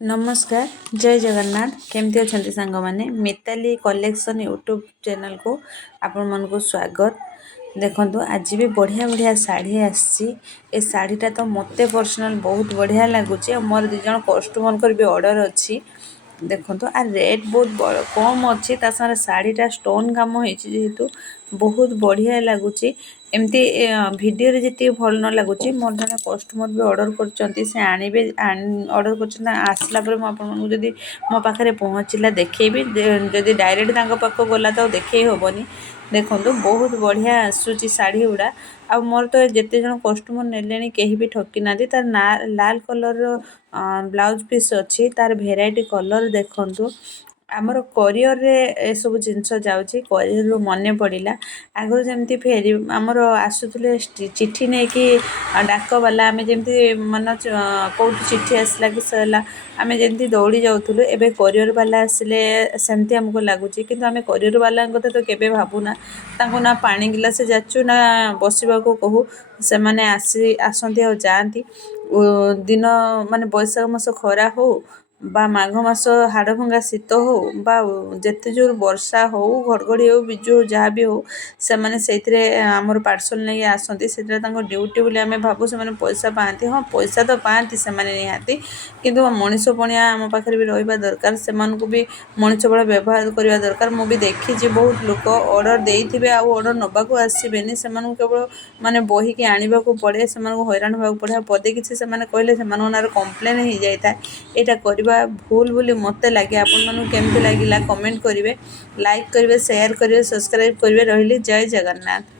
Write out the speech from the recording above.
नमस्कार जय जगन्नाथ केमती अच्छा सांग मैंने मिताली कलेक्शन यूट्यूब चैनल को आपण मन को स्वागत। देखो आज भी बढ़िया बढ़िया शाढ़ी आसी शाढ़ीटा तो मत पर्सनाल बहुत बढ़िया लगुच मोर दिज कस्टमर भी ऑर्डर अच्छी। देखो आ रेट बहुत कम अच्छी सारे शाढ़ीटा स्टोन काम होतु बहुत बढ़िया लगुच एमती वीडियो रे जी भल न लगुच मोर जन कस्टमर भी ऑर्डर कर आनिबे ऑर्डर कर आसला मुझे मो पाखे पहुँचला देखेबी जदि डायरेक्ट पाख गला तो देखे हेनी। देखो बहुत बढ़िया आसूची शाढ़ी गुड़ा आ मोर तो जिते जन कस्टमर नेले कहीं भी ठकी ना तार ना लाल कलर ब्लाउज पीस अच्छी तार भेराइटी कलर देखु आमर कोरियर रे सब जिनस जाऊँगी कोरियर मन पड़ा आगुरी जमी फेरी आमर आसूले चिट्ठी नहीं कि डाक वाला आम जमी मन कौट चिट्ठी आसला कि सरला आम जमी दौड़ी जाऊँ एवं कोरियर वाला आसिले सेमती आमको लगुच कि आम कोरियर वाला कथा तो केवे भावुना ना पानी गिलास जाचु ना बसवा कहू से मैंने आसती आ जाती दिन माने बैशाख मास खरा हो बा माघ मास हाड़ भंगा शीत हो बा जेते जोर वर्षा हो घड़घड़ी हो बिजु हो जहाँ भी हो से मैंने से आमर पार्सल नहीं आसती से ड्यूटी बोली आम भावु से पैसा पाती हाँ पैसा तो पाती से निहाती किंतु मनीष पणिया आम पाखे भी रहा दरकार से भी मनीष बल व्यवहार करने दरकार मुझे देखी बहुत लोक ऑर्डर देते ऑर्डर नवाक आसबेनि से केवल माने बहिकी आने को पड़े से हैरान होगा पड़े पदे किसी से कहले से कम्प्लेन हो जाए यहाँ करवा भूल बोली मत लगे। आपण केमती लगे कमेंट करेंगे लाइक करेंगे शेयर करेंगे सब्सक्राइब करेंगे। रही जय जगन्नाथ।